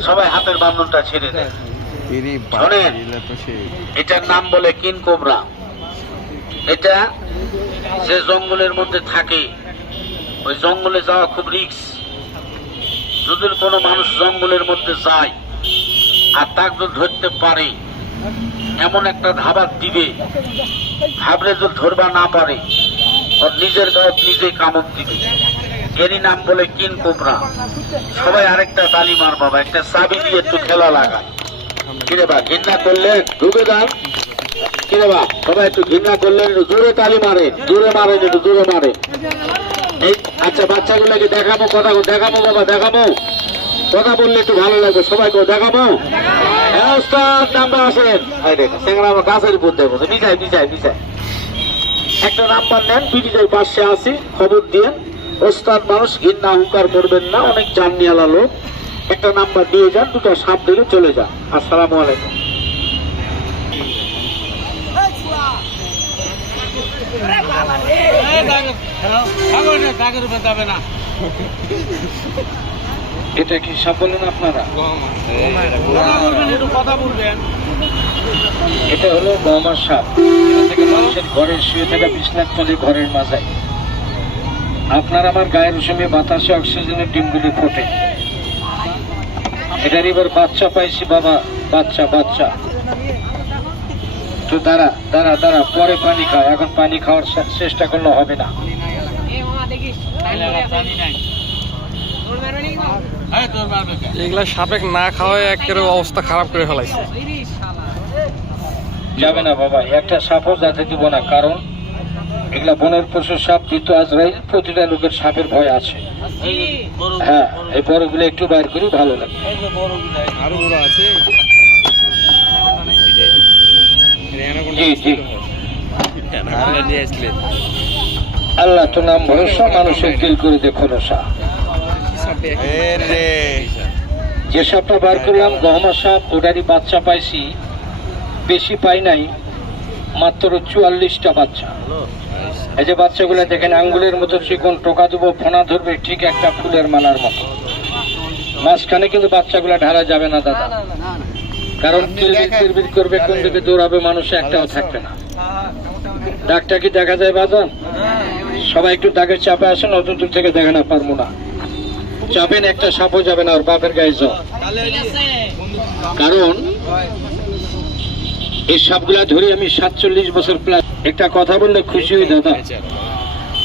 সবাই হাতের বান্ধনটা ছেড়ে শোনেন এটার নাম বলে কিন কোবরা? এটা যে জঙ্গলের মধ্যে থাকে ওই জঙ্গলে যাওয়া খুব রিক্স যদি কোনো মানুষ জঙ্গলের মধ্যে যায় আর তাকে যদি ধরতে পারে এমন একটা ধাবাত দিবে ভাবলে যদি ধরবা না পারে ওর নিজের গায়ে নিজে কামড় দিবে। এরই নাম বলে কিন কোবরা। সবাই আরেকটা তালি মার বাবা, একটা চাবি দিয়ে একটু খেলা লাগা। কিরে বা, ঘৃণা করলে ঢুকে দাও কিরে বা, সবাই একটু ঘৃণা করলে একটু জোরে তালি মারে, জোরে মারে, একটু জোরে মারে। আচ্ছা বাচ্চাগুলোকে দেখাবো, কথা দেখাবো বাবা, দেখাবো। কথা বললে একটু ভালো লাগবে, সবাইকে দেখাবো। হ্যাঁ গাছের একটা নাম্বার নেন পিডিদের পাশে আসি, খবর দিয়ে। ওস্তাদ মানুষ ঘৃণা অহংকার করবেন না, অনেক জানিয়ালা লোক। একটা নাম্বার দিয়ে যান, দুটো সাপ দিলে চলে যান। আসসালামু আলাইকুম। এটা কি সাপ বলেন আপনারা? এটা হলো গমার সাপ। থেকে মানুষের ঘরের শুয়ে থাকা বিছনার তলে ঘরের মাজায়। আপনার আমার গায়ের উসুমে বাতাসে অক্সিজেনের ডিমগুলি ফোটে। এটার এবার বাচ্চা পাইছি বাবা বাচ্চা বাচ্চা। তো দাঁড়া দাঁড়া দাঁড়া পরে পানি খাও। এখন পানি খাওয়ার চেষ্টা করলে হবে না। এগুলা সাপে না খাওয়ায় অবস্থা খারাপ করে ফেলাইছে। যাবে না বাবা একটা সাপও যাতে দিব না কারণ এগুলা বনের পশু সাপ দিত আজরাইল, প্রতিটা লোকের সাপের ভয় আছে। হ্যাঁ এই বড়গুলো একটু বাইর করি, ভালো লাগে। আল্লাহ তো নাম ভরসা, মানুষের দিল করে দেখো রসা যে সাপটা বার করলাম, গহমা সাপ, ওটারই বাচ্চা পাইছি, বেশি পাই নাই, মাত্র চুয়াল্লিশটা বাচ্চা। এই যে বাচ্চাগুলো দেখেন, আঙ্গুলের মতো চিকন টোকা দেবো ফোনা ধরবে, ঠিক একটা ফুলের মালার মতো। মাঝখানে কিন্তু বাচ্চাগুলো ঢালা যাবে না, দাদা। কারণ করবে, কোন দিকে দৌড়াবে মানুষ, একটাও থাকবে না। ডাকটা কি দেখা যায় বাজান সবাই একটু দাগের চাপে আসেন অত দূর থেকে দেখা না পারব না চাপেন একটা সাপও যাবে না, ওর বাপের গায়ে জল। কারণ এই সাপগুলা ধরে আমি সাতচল্লিশ বছর প্লাস একটা কথা বললে খুশি হই দাদা।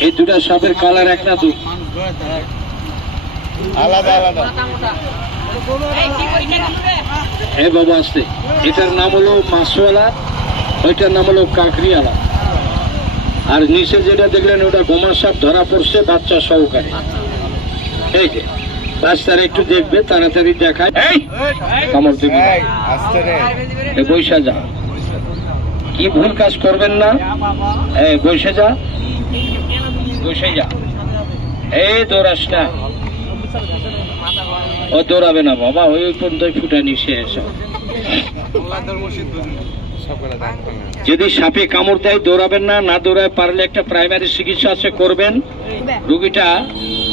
এই দুটা সাপের কালার এক না দুই আলাদা আলাদা। হে বাবা আসতে। এটার নাম হলো মাসওয়ালা ওইটার নাম হলো কাকরিয়ালা আর নিচে যেটা দেখলেন ওটা গোমা সাপ ধরা পড়ছে বাচ্চা সহকারে। এই যে রাস্তার একটু দেখবে তাড়াতাড়ি দেখায়। কামড় দিবি এ বৈশা যা। কি ভুল কাজ করবেন না? বৈশে যা। বসে যা। এই, দৌড়াস না। ও দৌড়াবে না, বাবা। ওই পর্যন্ত ফুটানি শেষ। যদি সাপে কামড় দেয়, দৌড়াবেন না। না দৌড়ায় পারলে একটা প্রাইমারি চিকিৎসা আছে, করবেন। রুগীটা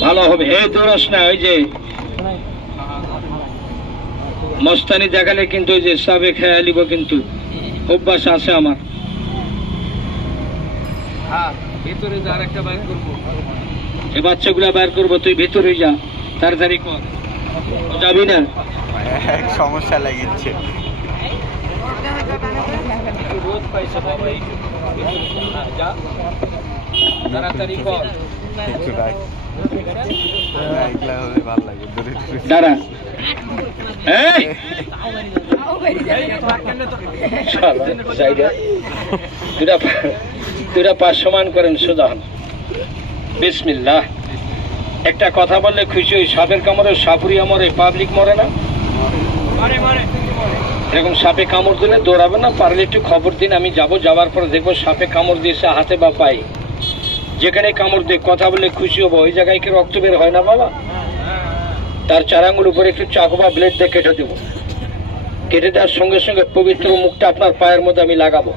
ভালো হবে। এই দৌড়াস না, ওই যে মস্তানি দেখালে কিন্তু ওই যে সাপে খেয়ে নিব কিন্তু। অভ্যাস আছে আমার। হ্যাঁ ভিতরে যে আরেকটা বাইক করব। এই বাচ্চাগুলা বের করব তুই ভিতরে যা তাড়াতাড়ি কর। যাবি না? সমস্যা লাগিচ্ছে রোদ পাইছে বাবা এই যা তাড়াতাড়ি কর। দাঁড়া। পা- সমান করেন একটা কথা বললে খুশি ওই সাপের কামড়ে সাপুরিয়া মরে পাবলিক মরে না? এরকম সাপে কামড় দিলে দৌড়াবে না? পারলে একটু খবর দিন, আমি যাব, যাওয়ার পরে দেখব সাপে কামড় দিয়েছে, হাতে বা পায়ে। যেখানে কামড় দিয়ে, কথা বলে খুশি হব। ওই জায়গায় কি রক্ত বের হয় না বাবা? তার চার আঙুল উপরে একটু চাকু বা ব্লেড দিয়ে কেটে দেবো। কেটে দেওয়ার সঙ্গে সঙ্গে পবিত্র মুখটা আপনার পায়ের মধ্যে আমি লাগাবো।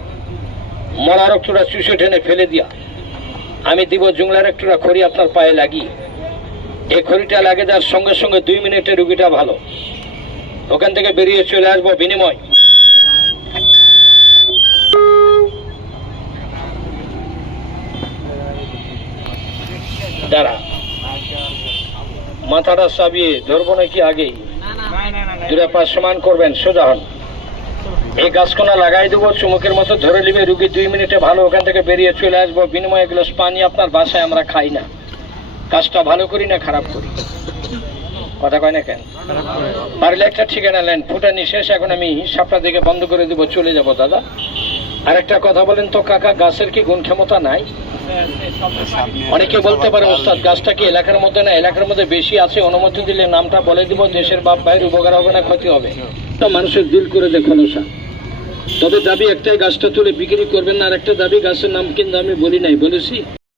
মরা রক্তটা চুষে টেনে ফেলে দিয়া আমি দিব জুংলার একটুরা খড়ি আপনার পায়ে লাগিয়ে। এই খড়িটা লাগে যাওয়ার সঙ্গে সঙ্গে দুই মিনিটে রুগীটা ভালো। ওখান থেকে বেরিয়ে চলে আসব বিনিময়। দাঁড়া। মাথাটা সাবিয়ে ধরবো নাকি আগেই দুটা পা সমান করবেন, সোজা হন। এই গাছকোনা লাগাই দেবো, চুমুকের মতো ধরে নিবে, রুগী দুই মিনিটে ভালো ওখান থেকে বেরিয়ে চলে আসব। বিনিময়ে গ্লাস পানি আপনার বাসায় আমরা খাই না। কাজটা ভালো করি না, খারাপ করি? কথা কয় না কেন? পারলে একটা ঠিকানা নেন, ফুটানি শেষ, এখন আমি সাপটা দিকে বন্ধ করে দিব, চলে যাব, দাদা। আর একটা কথা বলেন তো, কাকা, গাছের কি গুণ ক্ষমতা নাই? অনেকে বলতে পারে, ওস্তাদ, গাছটা কি এলাকার মধ্যে না এলাকার মধ্যে বেশি আছে? অনুমতি দিলে নামটা বলে দিব, দেশের বাপ ভাইয়ের উপকার হবে না, ক্ষতি হবে। মানুষের দিল করে দেয় খলসা তবে দাবি একটাই, গাছটা তুলে বিক্রি করবেন না আর একটা দাবি, গাছের নাম কিন্তু আমি বলি নাই, বলেছি।